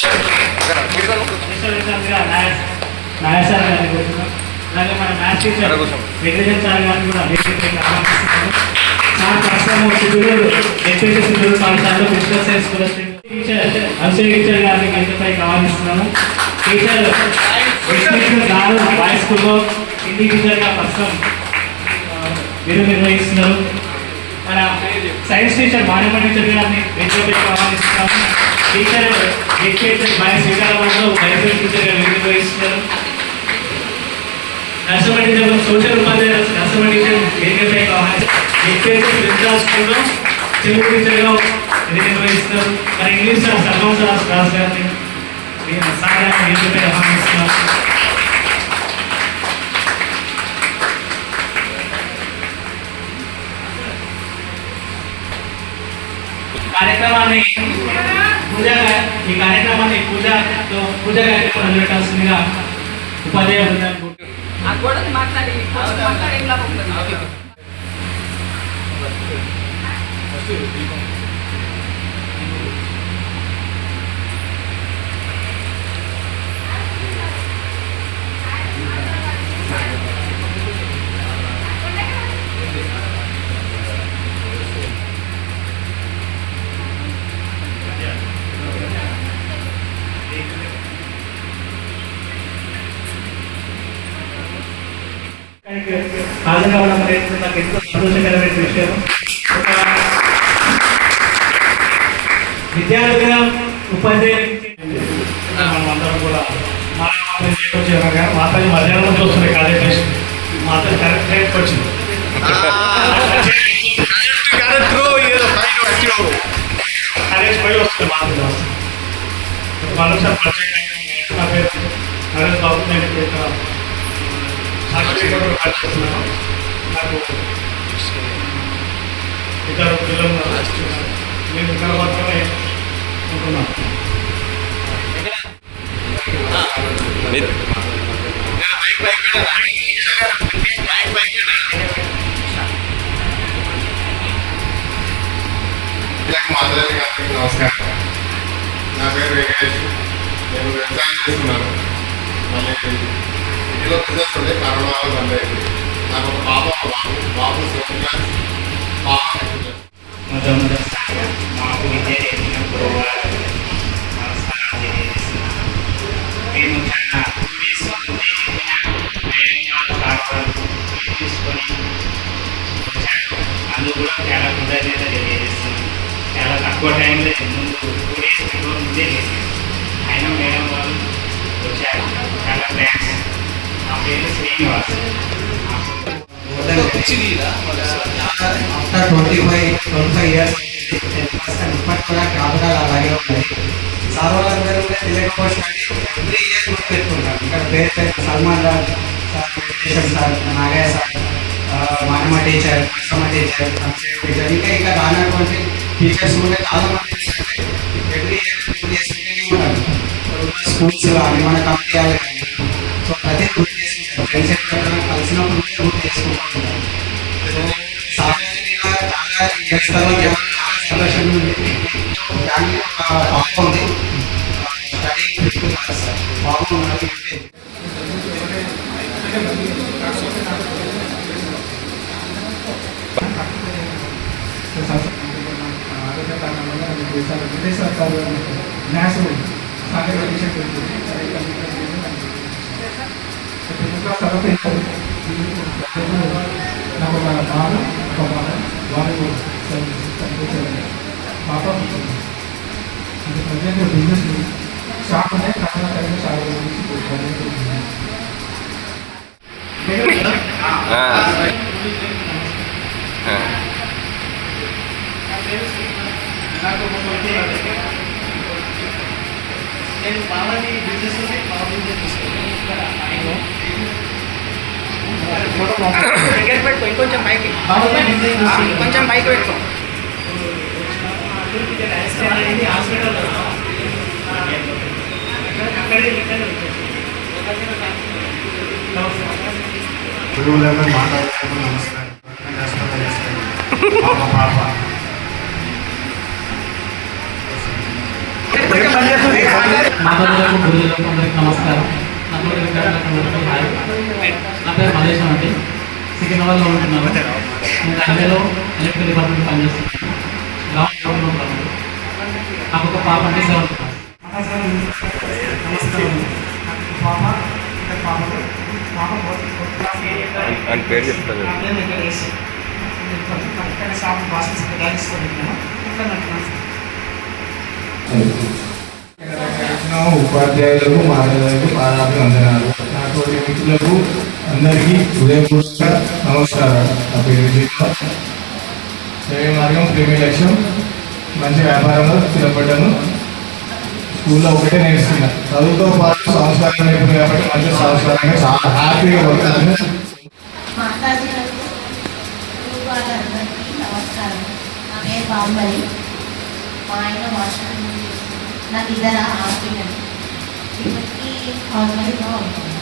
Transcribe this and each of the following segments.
Sir గారిని కోరుతున్నాం అలాగే మన మ్యాథ్స్ టీచర్ వెంకటేశ్వర సార్ గారిని కూడా సార్ ప్రస్తుతం పాఠశాలలో physical science school teacher Abhishek teacher గారిని ఆహ్వానిస్తున్నాము టీచర్ గారు బాయ్స్ స్కూల్లో హిందీ టీచర్గా ప్రస్తుతం నిర్వహిస్తున్నారు మన సైన్స్ టీచర్ మానవ టీచర్ గారిని వేదికపైకి ఆహ్వానిస్తున్నాము టీచర్ ఎడ్యుకేషన్ మన శ్రీకాకుళంలో బయోసైన్స్ టీచర్ గారు విధులు నిర్వహిస్తున్నారు నర్సమ్మ టీచర్ సోషల్ ఉపాధ్యాయులు నర్సమ్మ టీచర్ వేదికపైకి ఆహ్వానిస్తున్నారు ఎడ్యుకేషన్ విద్యా స్కూల్లో తెలుగు టీచర్గా విధులు నిర్వహిస్తున్నారు. మన ఇంగ్లీష్ సర్వం సార్ రాజు గారిని సార్ గారిని వేదికపై ఆహ్వానిస్తున్నాం కార్యక్రమాన్ని పూజ ఈ కార్యక్రమాన్ని పూజతో పూజ కార్యక్రమం జరగాల్సిందిగా ఉపాధ్యాయ బృందాన్ని మాట్లాడి మాట్లాడి నాకు ఎంతో సంతోషకరమైన విషయం. ఒక విద్యార్థిగా ఉపాధ్యాయులు మనం అందరం కూడా మధ్యాహ్నం చూస్తుంది కాలేజ్ మాత కరెక్ట్ టైంకి వచ్చింది. కాలేజ్ పోయి వస్తుంది పరిచయం నా పేరు? నరేష్ బాబు నేను ఇప్పుడు ఇక్కడ సాక్షిగా నాకు ఇద్దరు పిల్లలు ఉన్నారు. నేను ఇక్కడ మాత్రమే ఉంటున్నాను మాధవి గారికి నమస్కారం నా పేరు వెంకటేష్ నేను వ్యవసాయం చేస్తున్నాను మళ్ళీ ఇంటిలో బిజినెస్ ఉండే కరోనా వల్ల బంద్ అయింది బాబు బాబు సెవెన్ క్లాస్ మొదటిసారిగా మాకు విద్య నేర్పినప్పుడు వారు నమస్కారం మేము చాలా తీసుకొని వచ్చాను అందుకు కూడా చాలా కృతజ్ఞత తెలియజేస్తున్నాను చాలా తక్కువ టైంలో ముందు టూ డేస్ బిఫోర్ ముందే చేశాను అయినా మేడం వాళ్ళు వచ్చారు చాలా థ్యాంక్స్ నా పేరు Srinivas after twenty five twenty five years ఇప్పటి కూడా జ్ఞాపకాలు అలాగే ఉన్నాయి సార్ వాళ్ళందరూ కూడా తెలియకపోవచ్చు కానీ ఎవ్రీ ఇయర్ గుర్తు పెట్టుకుంటారు ఇక్కడ పేరు పేరు Salman Raj sir Venkateshwar sir Nagayya sir Manamma teacher Krishnamma teacher Akshay teacher ఇంకా ఇంకా రానటువంటి టీచర్స్ కూడా చాలా మంది ఎవ్రీ ఇయర్ గుర్తు చేసుకుంటూనే ఉంటారు స్కూల్స్ కానీ మన కమిటీ వాళ్ళు కానీ సో ప్రతి గుర్తు చేసుకుంటారు ఫ్రెండ్స్ ఎక్కడ కలిసినప్పుడు కూడా గుర్తు చేసుకుంటూ ఉంటారు సాధారణంగా చాలా ఇయర్స్ తర్వాత చాలా సంతోషంగా ఉంది దానికి ఒక పాప ఉంది స్టడీ ఫిఫ్త్ క్లాస్ పాప నాకు ఉంటే షాప్ ఉన్నాయి కరోనా టైంలో చాలా మంది దగ్గర పెట్టుకో ఇంకొంచెం పైకి బాబాని బిజినెస్ ఆ, తీసుకున్నాను. కొంచెం పైకి పెట్టుకో హాస్పిటల్ అక్కడే ఇక్కడే గురువులందరూ మాట్లాడుతున్నారు నమస్కారం నమస్కారం చేస్తాను పాప పాప కొంచెం మాతాజీలకు గురువులకు అందరికీ నమస్కారం నా పేరు మలేశం అండి. సికింద్రాబాద్లో ఉంటున్నాను. నేను రైల్వేలో ఎలక్ట్రికల్ డిపార్ట్మెంట్ పనిచేస్తున్నాను. గ్రౌండ్ ఉంటాను నాకు ఒక పాప అంటే ఉపాధ్యాయులకు మాతాలకు పాదాభి వందనాలు నా మిత్రులకు అందరికీ హృదయపూర్వక నమస్కారాలు. నా పేరు సేవ మార్గం ప్రేమి లక్ష్యం. మంచి వ్యాపారంలో స్థిరపడ్డాను. స్కూల్లో ఒకటే నేర్చుకున్నా. చదువుతో పాటు సంస్కారం నేర్పు కాబట్టి మంచి సంస్కారంగా చాలా హ్యాపీగా పడుతుంది నమస్కారం. మా ఆయన మాస్టర్. నాకు ఇద్దరు? ఆడపిల్లలు ఇప్పటికీ హౌస్బైడ్గా ఉంటుంది.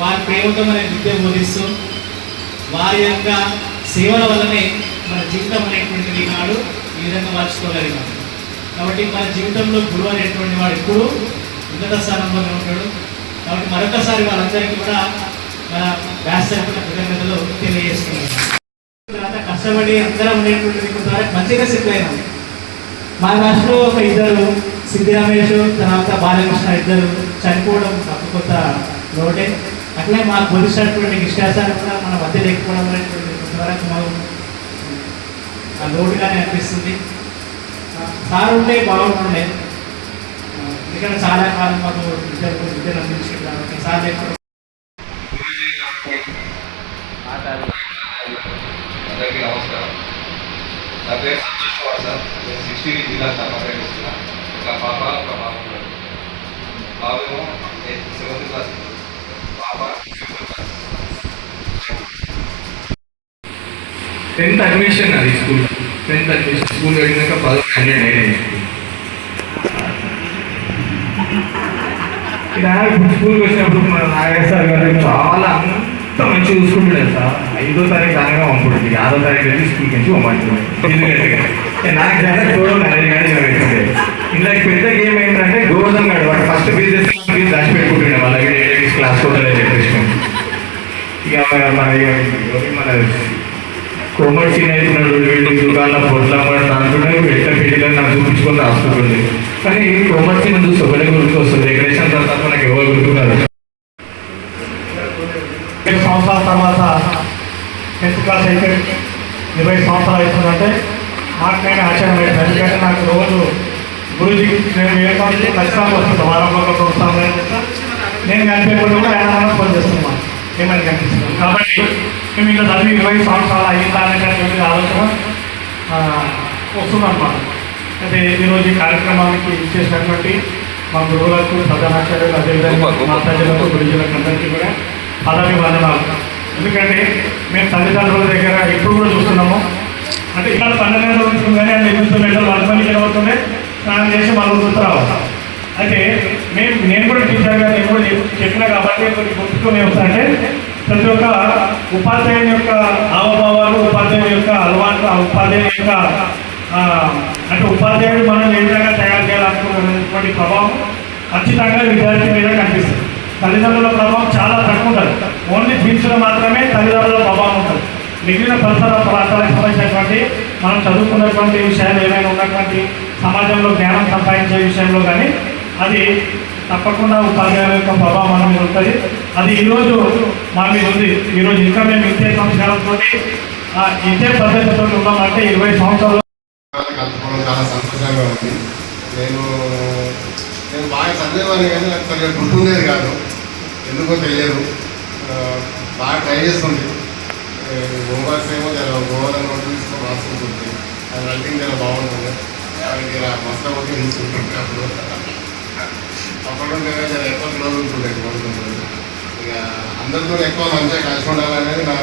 వారి ప్రేమతో మన విద్య బోధిస్తూ వారి యొక్క సేవల వల్లనే మన జీవితం అనేటువంటిది నాడు ఈ విధంగా మర్చుకోగలిగాం. కాబట్టి మన జీవితంలో గురువు అనేటువంటి వాడు ఎప్పుడు ఉన్నత స్థానంలోనే ఉంటాడు. కాబట్టి మరొకసారి వాళ్ళందరికీ కూడా మన వ్యాస కృతజ్ఞతలు తెలియజేస్తున్నాను. తర్వాత కష్టపడి అందరం ఉండేటువంటి ద్వారా మంచిగా సిద్ధ అయినాం మా రాష్ట్రంలో ఒక ఇద్దరు సిద్ధి రమేష్ తర్వాత బాలకృష్ణ ఇద్దరు చనిపోవడం తప్పు కొత్త లోటే అట్లే మాకు బోధించినటువంటి విశ్వాసాలు కూడా మన మధ్య లేకపోవడం అనేటువంటి కొంతవరకు మాకు ఆ లోటుగానే అనిపిస్తుంది. సార్ ఉంటే బాగుంటుండే. ఎందుకంటే చాలా కాలం మాకు విద్యకు విద్యను అందించారు కాబట్టి సార్ లేకపోతే అందరికీ నమస్కారం నా పేరు సంతోష్ కుమార్ సార్. నేను సిక్స్టీన్ జిల్లా సమగ్రం ఇస్తున్నా ఒక పాప టెన్త్ అడ్మిషన్ అది స్కూల్ టెన్త్ అడ్మిషన్ స్కూల్ వెళ్ళినాక పదకొండు హండ్రెడ్ అయ్యాయి ఇలా ఇప్పుడు స్కూల్కి వచ్చినప్పుడు మన నాగేశ్వర సార్ గారు చాలా అంత మంచిగా చూసుకుంటున్నారు సార్ ఐదో తారీఖు రాగా పంపుతుంది ఆరో తారీఖు వెళ్ళి స్కూల్కి నుంచి పంపడుతుంది ఎందుకంటే నాకు చాలా చూడండి అది కానీ నేను పెట్టింది ఇందులో పెద్ద గేమ్ ఏంటంటే గోవర్ధన్ గారు వాడు ఫస్ట్ బిజినెస్ ఫీజు దాచి పెట్టుకుంటుండే వాళ్ళ ఏడేకి క్లాస్ కొట్టలేదు చెప్పేసి ఇక మన- మన ఇక మన కోమటి సీన్ అవుతున్నాడు వీళ్ళు దుకాణంలో పొట్లం కూడా ఎట్లా పెట్టిగా నాకు చూపించుకొని రాసుకుంటుంది. కానీ కోమటి ముందు చూసి ఒకటే గుర్తు వస్తుంది వెంకటేశ్వర సార్ నాకు ఎవరు గుర్తున్నారు సంవత్సరాల తర్వాత టెన్త్ క్లాస్ అయితే ఇరవై సంవత్సరాలు అవుతుందంటే నాకు నేను ఆశ్చర్యం లేదు. ఎందుకంటే నాకు రోజు గురుజీ నేను ఏ కాదు ఖచ్చితంగా వస్తుంది వారంలో ఒక వస్తాను నేను కనిపించకుండా కూడా ఆయన మనం ఫోన్ చేస్తున్నాను ఏమని కనిపిస్తుంది కాబట్టి మేము ఇంకా చదివి ఇరవై సంవత్సరాలు అయ్యిందా అనేటటువంటి ఆలోచన వస్తుందన్నమాట. అయితే ఈరోజు ఈ కార్యక్రమానికి ఇచ్చేసినటువంటి మా గురువులకు ప్రధానాచార్యులు అదేవిధంగా మాతాజీలకు గురుజులకు అందరికీ కూడా పదవి వందనాలు ఎందుకంటే మేము తల్లిదండ్రుల దగ్గర ఎప్పుడు కూడా చూస్తున్నాము. అంటే ఇక్కడ పన్నెండు గంటలు ఉంటుంది కానీ అది ఎనిమిది గంటలు వంద మందికి వెళ్ళబోతుండే స్నానం చేసి మళ్ళీ కూర్చోరావు అయితే మేము నేను కూడా టీచర్గా నేను కూడా చెప్- చెప్పినా కాబట్టి కొన్ని గుర్తుకొని ఒక్క ఉపాధ్యాయుని యొక్క హావభావాలు ఉపాధ్యాయుని యొక్క అలవాట్లు ఆ ఉపాధ్యాయుని యొక్క అంటే ఉపాధ్యాయుడు మనం ఏ విధంగా తయారు చేయాలనుకున్నటువంటి ప్రభావం ఖచ్చితంగా విద్యార్థి మీద కనిపిస్తుంది. తల్లిదండ్రుల ప్రభావం చాలా తక్కువ ఉంటుంది. ఓన్లీ ఫీజులో మాత్రమే తల్లిదండ్రుల ప్రభావం ఉంటుంది. మిగిలిన పరిసర ప్రాంతాలకు సంబంధించినటువంటి మనం చదువుకున్నటువంటి విషయాలు ఏమైనా ఉన్నటువంటి సమాజంలో జ్ఞానం సంపాదించే విషయంలో కానీ అది తప్పకుండా ఉపాధ్యాయుల యొక్క ప్రభావం మన మీద ఉంటుంది. అది ఈరోజు మా మీద ఉంది. ఈరోజు ఇంకా మేము ఇంతే సంస్కారంతో ఇంతే పద్ధతితో ఉన్నామంటే ఇరవై సంవత్సరాలు. కలుపుకోవడం చాలా సంతోషంగా ఉంది. నేను నేను బాగా చదివేవాడిని కానీ నాకు సరిగ్గా గుర్తుండేది కాదు. ఎందుకో తెలియదు. బాగా ట్రై చేస్తుంది హోంవర్క్స్ ఏమో చాలా గోవాలను నోట్ తీసుకొని రాసుకుంటుంది అది రైటింగ్ చాలా బాగుంటుంది దానికి ఇలా మస్తు ఒకటి తీసుకుంటుంది అప్పుడు. అప్పుడు నేను ఎక్కువ క్లోజ్ ఉంటుండే ఇక అందరితో ఎక్కువ మంచిగా కలిసి ఉండాలనేది నా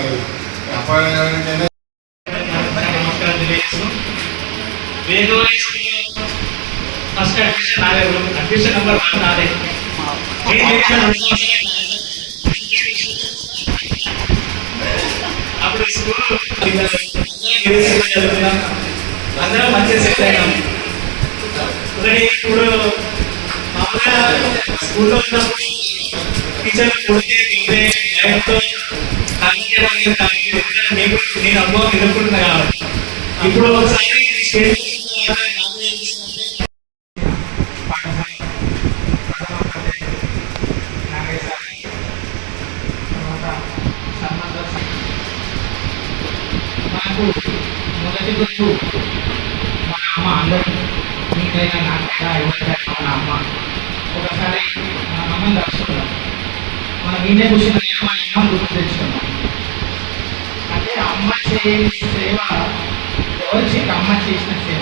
అప్పటికైనా ఫస్ట్ అడ్మిషన్ నాదే అడ్మిషన్ నెంబర్ వన్ నాదే అప్పుడు స్కూల్ అందరం మంచిగా సెట్ అయినాం ఇప్పుడు స్కూల్లో ఉన్నప్పుడు టీచర్లు కొడితే తింటే భయంతో కాకపోతే నేను నేను అనుభవం ఎదుర్కొంటున్నా కాబట్టి. ఇప్పుడు ఒకసారి స్టేజ్ నేనే వినే కూర్చున్న మన గుర్తు తెచ్చుకున్నాం. అంటే అమ్మ చేసిన సేవ ఎవరి అమ్మ చేసిన సేవ?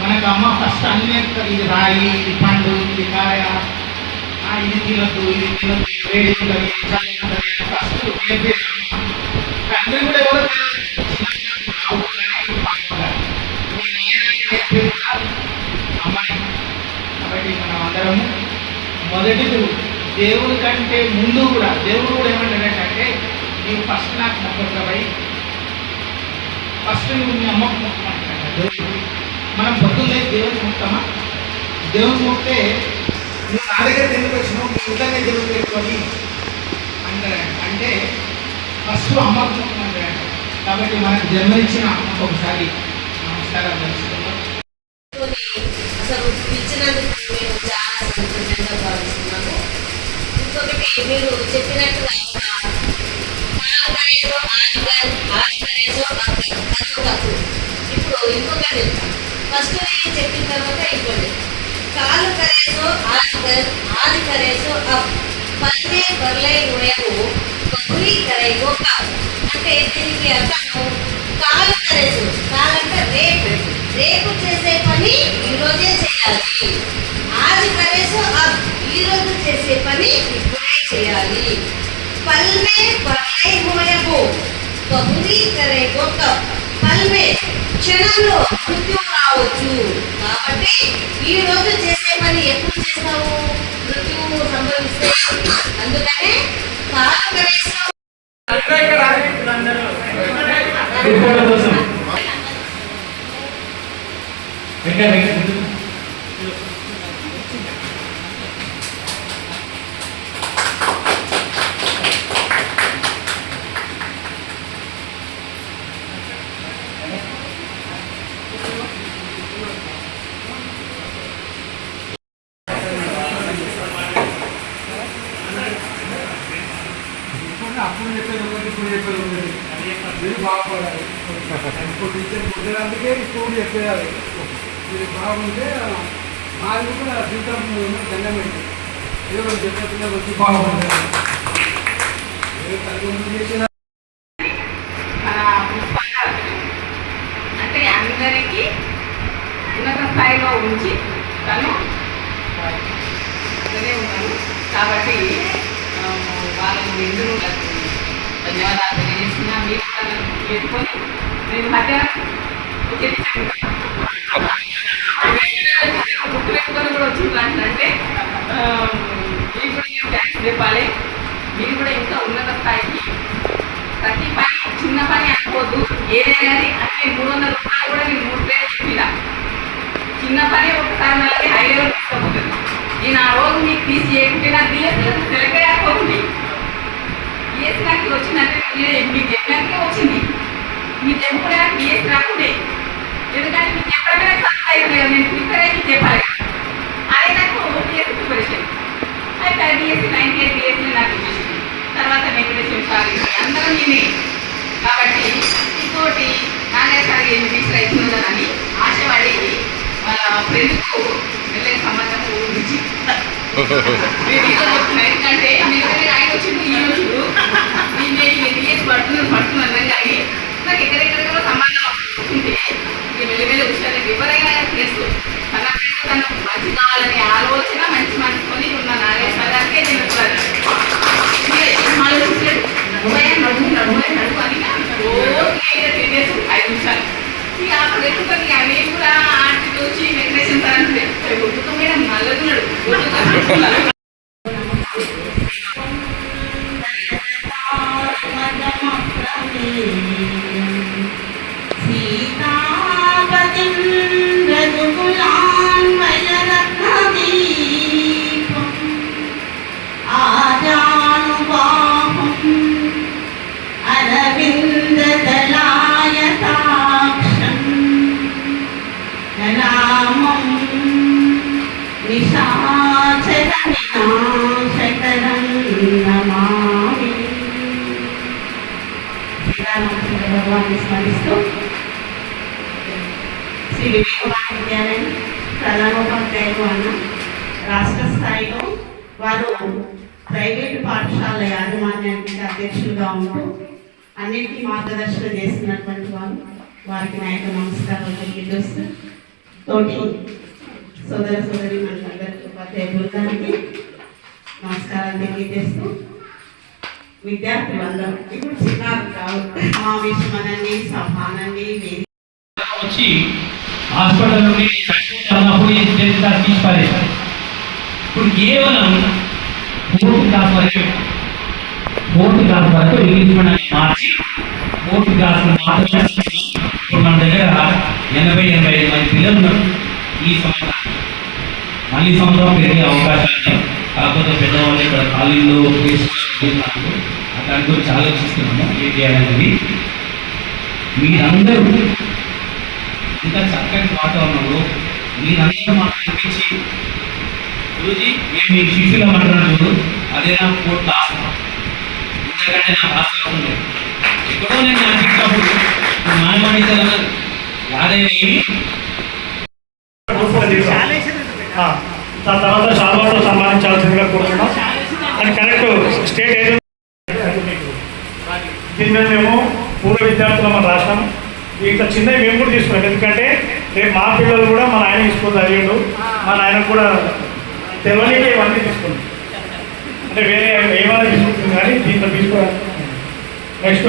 మనకు అమ్మ ఫస్ట్ అన్ని ఇది రాయి ఇది పండు ఇది కాయ ఇది తినద్దు ఇది తినద్దు వేడి ఉంటుంది చలి ఉంటుంది ఫస్ట్ నేర్పేది అమ్మ తండ్రి కూడా ఎవరు తెలియదు. చిన్నప్పుడు నేర్పేది అమ్మాయి. కాబట్టి మనం అందరము మొదటి దేవుడి కంటే ముందు కూడా దేవుడు కూడా ఏమంటాడంటే నీవు ఫస్ట్ నాకు మొక్కకపోయి ఫస్ట్ నువ్వు మీ అమ్మకు మొక్కమంటాడు దేవుడు మనం బతులే దేవుడికి మొక్కమా దేవుని మొక్కే నువ్వు నా దగ్గర ఎందుకు వచ్చినావు? నీ ఇంట్లోనే దేవుడు పెట్టుకొని అంటాడు. అంటే ఫస్ట్ అమ్మకు మొక్కమంటాడు కాబట్టి మనకు జన్మనిచ్చిన అమ్మకు ఒకసారి నమస్కారం మీరు చెప్పినట్టుగా నాలుగనేదో ఆదిగారు ఆదిగరేదో అదొకకు ఇప్పుడు ఇంకొకటి ఫస్ట్ చెప్పిన తర్వాత ఇంకోటి కాలు కరేసో ఆదిగర్ ఆది కరేసో అప్ పన్నే బర్లై ఉయకు బహుళీ కరేగో కాదు అంటే దీనికి అర్థము కాలు కరేసు కాలంటే రేపు. రేపు చేసే పని ఈరోజే చేయాలి. ఆది కరేసో అప్ ఈరోజు చేసే పని ఇప్పుడే చేయాలి. పల్మే పర్లై హోయకు బహుళీ కరేగో కప్ పల్మే క్షణంలో మృత్యు రావచ్చు కాబట్టి ఈ రోజు చేసే పని ఎప్పుడు చేస్తావు? మృత్యువు సంభవిస్తే. అందుకనే కాలు కరేసు ఫోటో వెంకట వెంకట బాగుంటే మాది కూడా జీవితం దండం పెట్టి దేవుడు చెప్పకుండా వచ్చి బాగుపడాలి చేసిన అంటే అందరికీ ఉన్నత స్థాయిలో ఉంచి తను ఉన్నాను కాబట్టి వాళ్ళని ఎందుకు ధన్యవాదాలు తెలియజేసిన మీరు కూడా నేను మధ్యాహ్నం కూడా వచ్చింది అంటే మీకు కూడా నేను థ్యాంక్స్ చెప్పాలి మీరు కూడా ఇంకా ఉన్నత స్థాయికి ప్రతి పని చిన్న పని అనుకోవద్దు ఏదైనా కానీ అంటే మూడు వందల రూపాయలు కూడా నేను మూడు పేరు చెప్పిన చిన్న పని ఒకసారి నెలకి హై లెవెల్ తీసుకోబోతుంది నేను ఆ రోజు మీకు తీసి చేయకుంటే నాకు డిఎస్సీ సెలెక్ట్ అయిపోతుంది డిఎస్సీ నాకు వచ్చిందంటే మీరు- మీకు చెప్పినట్టుగా వచ్చింది మీరు చెప్పుకునే నాకు డిఎస్సీ రాకుండే. ఎందుకంటే మీకు చెప్పడమే నాకు సక్సెస్ నేను ప్రిపేర్ అయ్యి చెప్పాలి. అదే నాకు డిఎస్సీ ప్రిపరేషన్ అయితే డిఎస్సీ నైన్టీ ఎయిట్ డిఎస్సీ నాకు తర్వాత వెంకటేశ్వర సార్ అందరం నేనే. కాబట్టి ఇంకోటి నాన్నగారు సార్ ఏమి టీచర్ అవుతుంది ఆశపడి వాళ్ళ ఫ్రెండ్కు వెళ్ళే సంబంధం ఊరించి ఎందుకంటే మీరు ఆయన వచ్చింది ఈ రోజు. నేను డిఎస్ పడుతున్నాను పడుతున్నాను కానీ నాకు ఎక్కడెక్కడ సంబంధం ఉంటే చూశారు ఎవరైనా చేస్తూ. అలాగే తనకు మంచి కావాలనే ఆలోచన మంచి మనసుకొని ఉన్నాను అదే సరే అంటే నేను మళ్ళీ చూసాడు నడువాయి నడువు నడువాయి నడువు అని ఓకే తినేసి ఐదు నిమిషాలు ఇక అప్పుడు ఎక్కుతుంది అవి కూడా ఆటి చూసి వెంకటేశ్వర గుర్తుకు మేడం మళ్ళీ ప్రైవేటు పాఠశాల యాజమాన్యానికి అధ్యక్షులుగా ఉంటూ అన్నిటికీ మార్గదర్శనం చేస్తున్నటువంటి వారు వారికి నా యొక్క నమస్కారాలు తెలియజేస్తూ తోటి సోదర సోదరి మనందరికీ ఉపాధ్యాయ బృందానికి నమస్కారాలు తెలియజేస్తూ విద్యార్థులందరూ ఇప్పుడు చిన్నారు కావచ్చు సమావేశం అనండి సభ వచ్చి హాస్పిటల్ నుండి అన్నప్పుడు ఇప్పుడు కేవలం ఫోర్త్ క్లాస్ వరకు ఫోర్త్ క్లాస్ వరకు ఇంగ్లీష్ అనేది మార్చి ఫోర్త్ క్లాస్ మాత్రమే ఇప్పుడు మన దగ్గర ఎనభై ఎనభై ఐదు మంది పిల్లలు ఉన్నారు. ఈ సంవత్సరం మళ్ళీ సంవత్సరం పెరిగే అవకాశాలు ఉన్నాయి. కాకపోతే పెద్దవాళ్ళు ఇక్కడ కాలేజీలో చేస్తున్నారు అట్లాంటి గురించి ఆలోచిస్తున్నాము ఏం చేయాలనేది. మీరందరూ ఇంత చక్కటి వాతావరణంలో మీరందరూ మాకు అనిపించి గురుజీ మేము మీ శిష్యులు అంటున్నాను అదే నా కోట్ ఆశ ఇంతకంటే నా ఆశ అవుతుంది ఎక్కడో నేను నా చిన్నప్పుడు అన్నారు యాదయ్య ఏమి? దాని తర్వాత శాల్వాతో సన్మానించాల్సిందిగా కోరుతున్నాం అది కరెక్ట్ స్టేట్ ఏజెన్సీ దీని మీద మేము పూర్వ విద్యార్థులు మన రాష్ట్రం ఇంత చిన్నవి మేము కూడా తీసుకున్నాం. ఎందుకంటే రేపు మా పిల్లలు కూడా మా నాయన తీసుకొని చదివాడు. మా నాయన కూడా తెలియని ఇవన్నీ తీసుకుంది అంటే వేరే ఏమైనా తీసుకుంటుంది కానీ దీంట్లో తీసుకోవాలి. నెక్స్ట్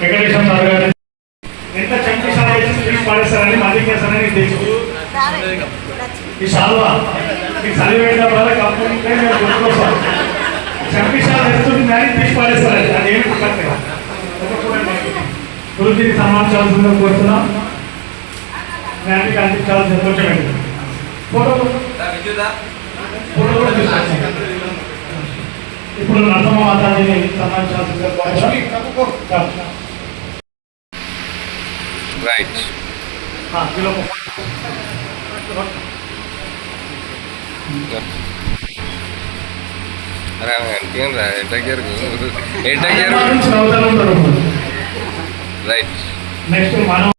వెంకటేశ్వర సార్ గారు ఎంత చంపి సార్ తీసి పాడేస్తారని మళ్ళీ చేస్తారని తెలుసు. ఈ సాల్వా మీకు చలి వెళ్ళినప్పుడు కంపెనీ మేము గుర్తుకొస్తాం. సార్ వేస్తుంది కానీ తీసి పాడేస్తారు అది అదేమి కుక్కట్లేదు గురుజీని సమాచారం కోరుతున్నాం. జ్ఞానికి అందించాల్సిన కొంచెం ఫోటో. ఫోటో కూడా తీసుకొచ్చాం ఇప్పుడు నర్సమ్మ మాతాజీని సమాచాల్సిందిగా కోరుతున్నాం రైట్ ఆ, కిలో రా ఎట్టగారు నుంచి నవ్వుతూనే ఉంటారు రైట్ నెక్స్ట్ మనం